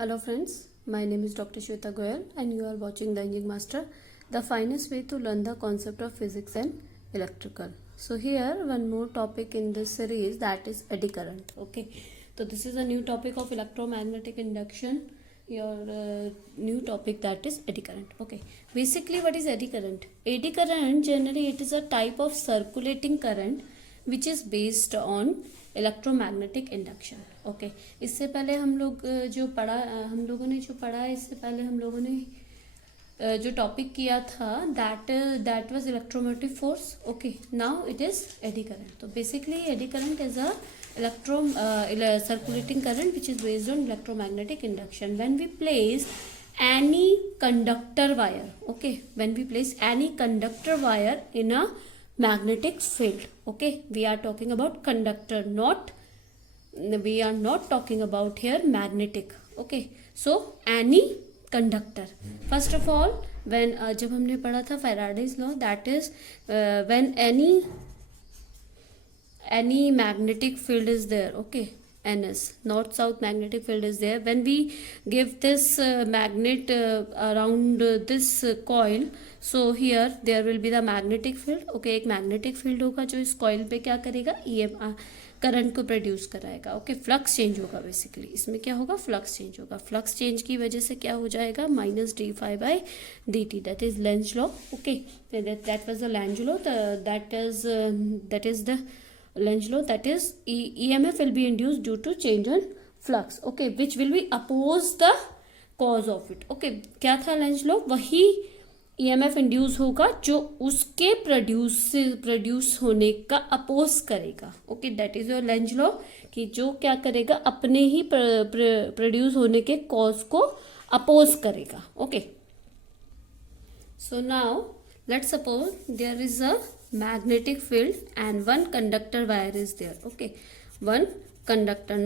Hello friends, my name is Dr. Shweta Goyal and you are watching the Engine Master, the finest way to learn the concept of physics and electrical. So here one more topic in this series, that is eddy current. Okay, so this is a new topic of electromagnetic induction, your new topic, that is eddy current. Okay, basically what is eddy current? Eddy current generally it is a type of circulating current which is based on electromagnetic induction. Okay, इससे पहले हम लोग हम लोगों ने जो पढ़ा इससे पहले हम लोगों ने जो टॉपिक किया था that was electromotive force. Okay, now it is eddy current. तो basically eddy current is a circulating current which is based on electromagnetic induction. When we place any conductor wire, okay, when we place any conductor wire in a magnetic field, okay, we are talking about conductor, we are not talking about here magnetic. Okay, so any conductor, first of all, when जब हमने पढ़ा था Faraday's law, that is when any magnetic field is there, okay, NS, north south magnetic field is there, when we give this magnet around this coil, so here there will be the magnetic field. okay, एक magnetic field होगा जो इस coil पे क्या करेगा, current को produce कराएगा. Okay, flux change होगा. बेसिकली इसमें क्या होगा, फ्लक्स चेंज होगा. फ्लक्स चेंज की वजह से क्या हो जाएगा, minus d∅dt, that is Lenz law. Okay, that was the Lenz law, that is the Lenz's law, that is EMF will be induced due to change in flux, okay, which will be oppose the cause of it. okay, क्या था Lenz's law, वही EMF induce होगा जो उसके produce होने का oppose करेगा. Okay, that is your Lenz's law, कि जो क्या करेगा, अपने ही प्रोड्यूस होने के कॉज को अपोज करेगा. Okay, so now let's suppose there is a magnetic field and one conductor wire is there. okay, one conductor,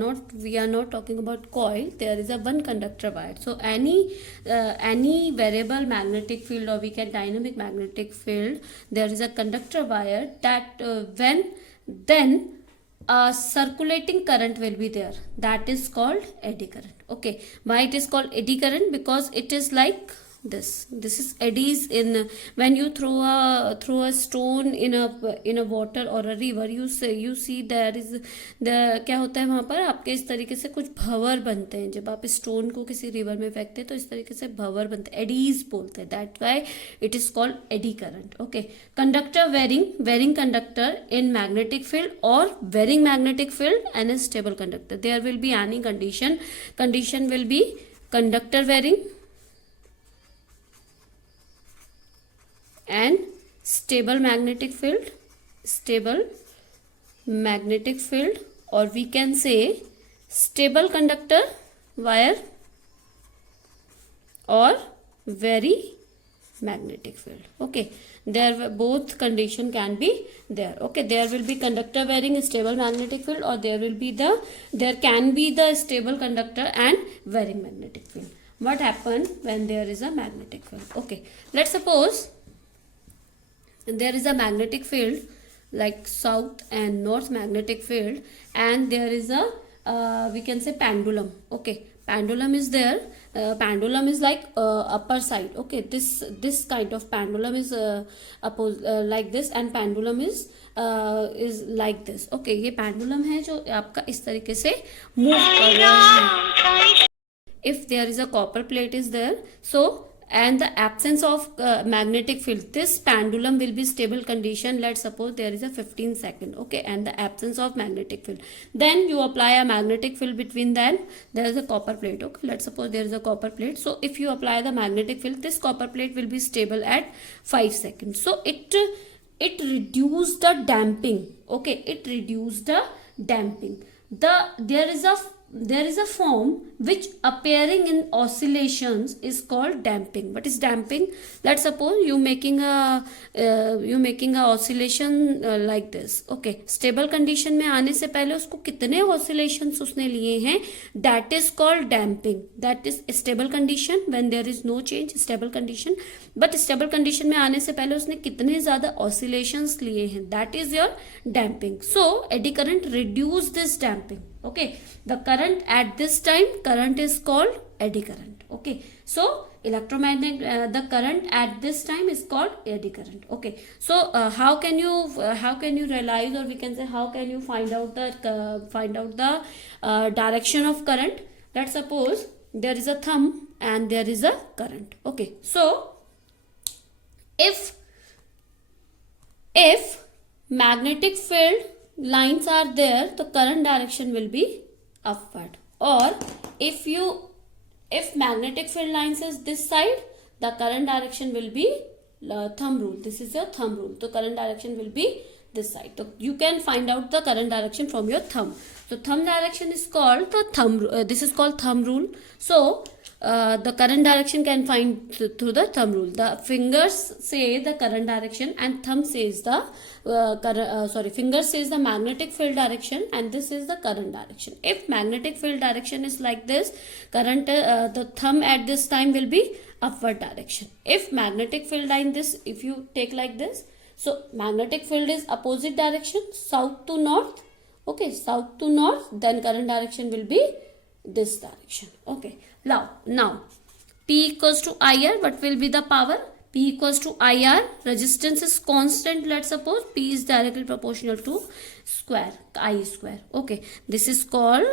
we are not talking about coil, there is a one conductor wire. So any variable magnetic field, or we can dynamic magnetic field, there is a conductor wire that then a circulating current will be there, that is called eddy current. okay, why it is called eddy current? Because it is like this is eddies in when you throw a stone in a water or a river, you see there is the क्या होता है वहाँ पर आपके इस तरीके से कुछ भंवर बनते हैं. जब आप स्टोन को किसी रिवर में फेंकते हैं तो इस तरीके से भंवर बनते हैं, एडीज बोलते हैं. That why it is called eddy current. Okay, conductor varying conductor in magnetic field और varying magnetic field and a stable conductor. There will be any condition will be conductor varying and stable magnetic field, or we can say stable conductor wire or very magnetic field. okay, there both condition can be there. okay, there will be conductor wearing stable magnetic field, or there can be the stable conductor and varying magnetic field. What happen when there is a magnetic field? okay, let's suppose there is a magnetic field like south and north magnetic field, and there is a we can say pendulum. okay, pendulum is there. Pendulum is like upper side. okay, this kind of pendulum is like this, and pendulum is like this. okay, ये pendulum है जो आपका इस तरीके से move कर रहा है. if there is a copper plate is there, so and the absence of magnetic field, this pendulum will be stable condition. Let's suppose there is a 15 second. okay, and the absence of magnetic field, then you apply a magnetic field between them. There is a copper plate. okay, let's suppose there is a copper plate. So if you apply the magnetic field, this copper plate will be stable at 5 seconds. so it reduce the damping. okay, it reduce the damping. There is a form which appearing in oscillations is called damping. What is damping? Let's suppose you making a oscillation like this. okay, stable condition में आने से पहले उसको कितने oscillations उसने लिए हैं, that is called damping. that is stable condition when there is no change, stable condition. but stable condition में आने से पहले उसने कितने ज़्यादा oscillations लिए हैं, that is your damping. so eddy current reduce this damping. Okay, the current at this time, current is called eddy current. Okay, so electromagnetic the current at this time is called eddy current. Okay, so how can you realize, or we can say how can you find out the direction of current? Let's suppose there is a thumb and there is a current. Okay, so if magnetic field lines are there, the current direction will be upward. Or if magnetic field lines is this side, the current direction will be thumb rule. This is your thumb rule. So current direction will be this side. So you can find out the current direction from your thumb. So thumb direction is called the thumb. This is called thumb rule. So the current direction can find through the thumb rule. The fingers say the current direction and thumb says the fingers says the magnetic field direction, and this is the current direction. If magnetic field direction is like this, current the thumb at this time will be upward direction. If magnetic field line this, if you take like this, so magnetic field is opposite direction, south to north. Okay, south to north, then current direction will be this direction. Okay, now P equals to IR. What will be the power? P equals to IR. Resistance is constant. Let's suppose P is directly proportional to square, I square. Okay, this is called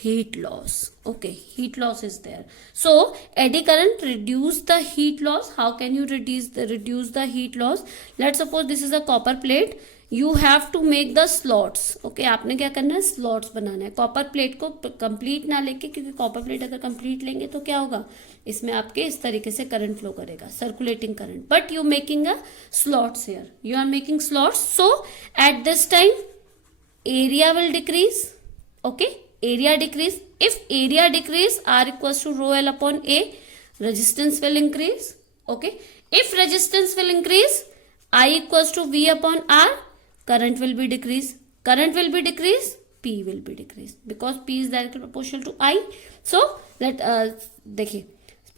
heat loss. Okay, heat loss is there. So eddy current reduce the heat loss. How can you reduce the heat loss? Let's suppose this is a copper plate. You have to make the slots. Okay, आपने क्या करना है? Slots बनाना है. Copper plate को complete ना लेके, क्योंकि copper plate अगर कंप्लीट लेंगे तो क्या होगा, इसमें आपके इस तरीके से करंट फ्लो करेगा, circulating current. But you making a slots here, you are making slots. So at this time area will decrease. Okay, area decrease. If area decrease, R equals to rho L upon A, resistance will increase. Okay, if resistance will increase, I equals to V upon R, current will be decrease. Current will be decrease, P will be decrease, because P is directly proportional to I. So देखिए,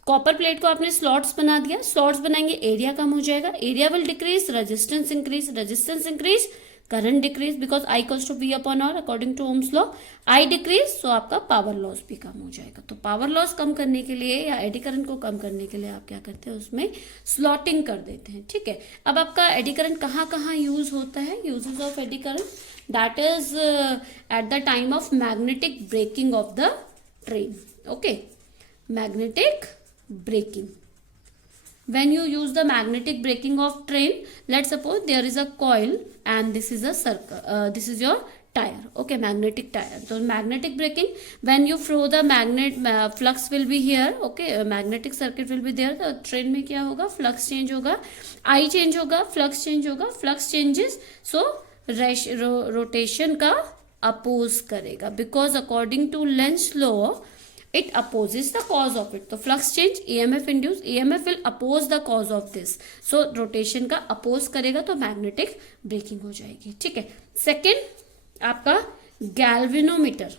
copper plate को आपने slots बना दिया. Slots बनाएंगे, area कम हो जाएगा. Area will decrease, resistance increase. Resistance increase, current decrease, because I equals to V upon R according to Ohm's law. I decrease, so आपका पावर लॉस भी कम हो जाएगा. तो पावर लॉस कम करने के लिए या एडी करंट को कम करने के लिए आप क्या करते हैं, उसमें स्लॉटिंग कर देते हैं. ठीक है, अब आपका एडी करंट कहाँ कहाँ यूज होता है? Uses of eddy current, that is at the time of magnetic braking of the train. Okay, magnetic braking. When you use the magnetic braking of train, let's suppose there is a coil and this is a circle, this is your tire. Okay, magnetic tire. So magnetic braking, when you throw the magnet, flux will be here. Okay, magnetic circuit will be there. तो train में क्या होगा, flux change होगा, I change होगा, flux change होगा. Flux changes, so rotation का oppose करेगा, because according to Lenz's law, it opposes the cause of it. तो flux change, EMF induce, EMF will oppose the cause of this. So rotation का oppose करेगा तो magnetic braking हो जाएगी. ठीक है. सेकेंड आपका गैल्वेनोमीटर.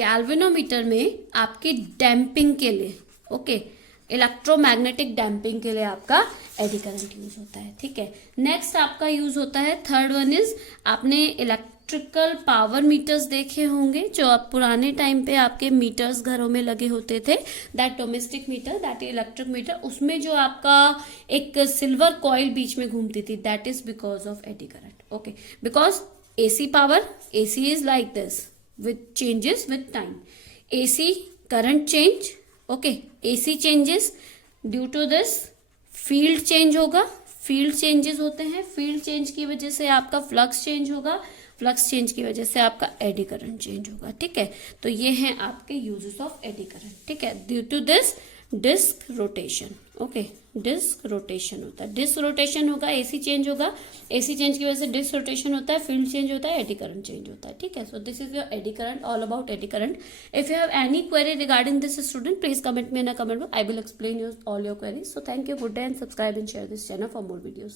गैल्वेनोमीटर में आपकी डैम्पिंग के लिए, ओके, इलेक्ट्रोमैग्नेटिक डैम्पिंग के लिए आपका एडी करंट यूज होता है. ठीक है. नेक्स्ट आपका यूज होता है, थर्ड वन इज, आपने इलेक्ट्रिकल पावर मीटर्स देखे होंगे जो आप पुराने टाइम पे आपके मीटर्स घरों में लगे होते थे. That domestic meter, that electric meter, उसमें जो आपका एक सिल्वर कॉइल बीच में घूमती थी, that is because of eddy current. Okay, because AC power, AC is like this with changes with time. AC current change, okay, AC changes, due to this field change होगा. Field changes होते हैं, field change की वजह से आपका flux change होगा, flux change की वजह से आपका एडी करंट चेंज होगा. ठीक है, तो ये हैं आपके यूजेस ऑफ एडी करंट. ठीक है, due to this disk rotation. Okay, disk rotation होता है, डिस्क रोटेशन होगा, एसी चेंज होगा, एसी चेंज की वजह से डिस्क रोटेशन होता है, फील्ड चेंज होता है, एडी करंट चेंज होता है. ठीक है, so this is your eddy current, all about eddy current. If you have any query regarding this student, please comment me in a comment box. I will explain you all your queries. So thank you, good day and subscribe and share this channel for more videos.